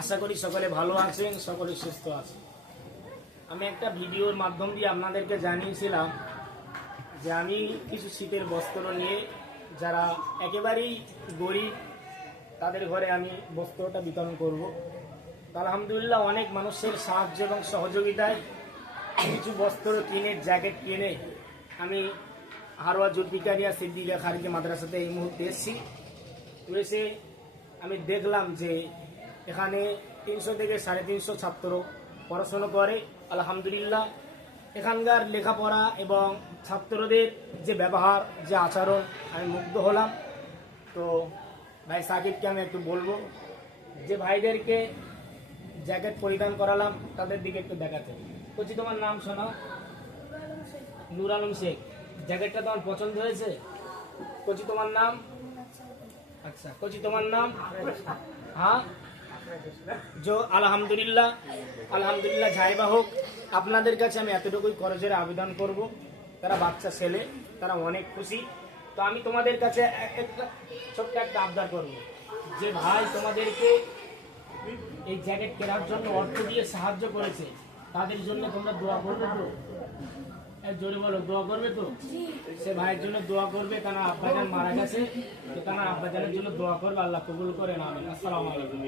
আশা করি সকলে ভালো আছেন, সকলে সুস্থ আছেন। আমি একটা ভিডিওর মাধ্যম দিয়ে আপনাদেরকে জানিয়েছিলাম যে আমি কিছু শীতের বস্ত্র নিয়ে যারা একেবারেই গরিব তাদের ঘরে আমি বস্ত্রটা বিতরণ করব। আলহামদুলিল্লাহ অনেক মানুষের সাহায্য এবং সহযোগিতায় কিছু বস্ত্র কিনে, জ্যাকেট কিনে আমি হারোয়া জুলফিকারিয়া সিদ্দিকা খারিজি মাদ্রাসাতে এই মুহূর্তে এসেছি। এসে আমি দেখলাম যে এখানে 300 থেকে 350 ছাত্র পড়াশোনা করে। আলহামদুলিল্লাহ এখানকার লেখাপড়া এবং ছাত্রদের যে ব্যবহার, যে আচরণ, আমি মুগ্ধ হলাম। তো ভাই সাকিবকে আমি একটু বলবো যে ভাইদেরকে জ্যাকেট পরিধান করালাম, তাদের দিকে একটু দেখাতে। বলছি তোমার নাম শোনাও। নূর আলম শেখ। জ্যাকেটটা তোমার পছন্দ হয়েছে? বলছি তোমার নাম? আচ্ছা, কোচি তোমার নাম? হ্যাঁ, আলহামদুলিল্লাহ আলহামদুলিল্লাহ যাইবা হোক, আপনাদের কাছে আমি এতটুকুই করজোরে আবেদন করব। তারা বাচ্চা ছেলে, তারা অনেক খুশি। তো আমি তোমাদের কাছে একটা ছোট্ট একটা আবদার করব যে ভাই তোমাদেরকে এই জ্যাকেট কেনার জন্য অর্থ দিয়ে সাহায্য করেছে, তাদের জন্য তোমরা দোয়া করবে তো? জোরে বলো, দোয়া করবে তো? সে ভাইয়ের জন্য দোয়া করবে, কারণ আব্বাজান মারা গেছে। কারণ আব্বাজানের জন্য দোয়া করবে, আল্লাহ কবুল করে। না, আসসালামু আলাইকুম।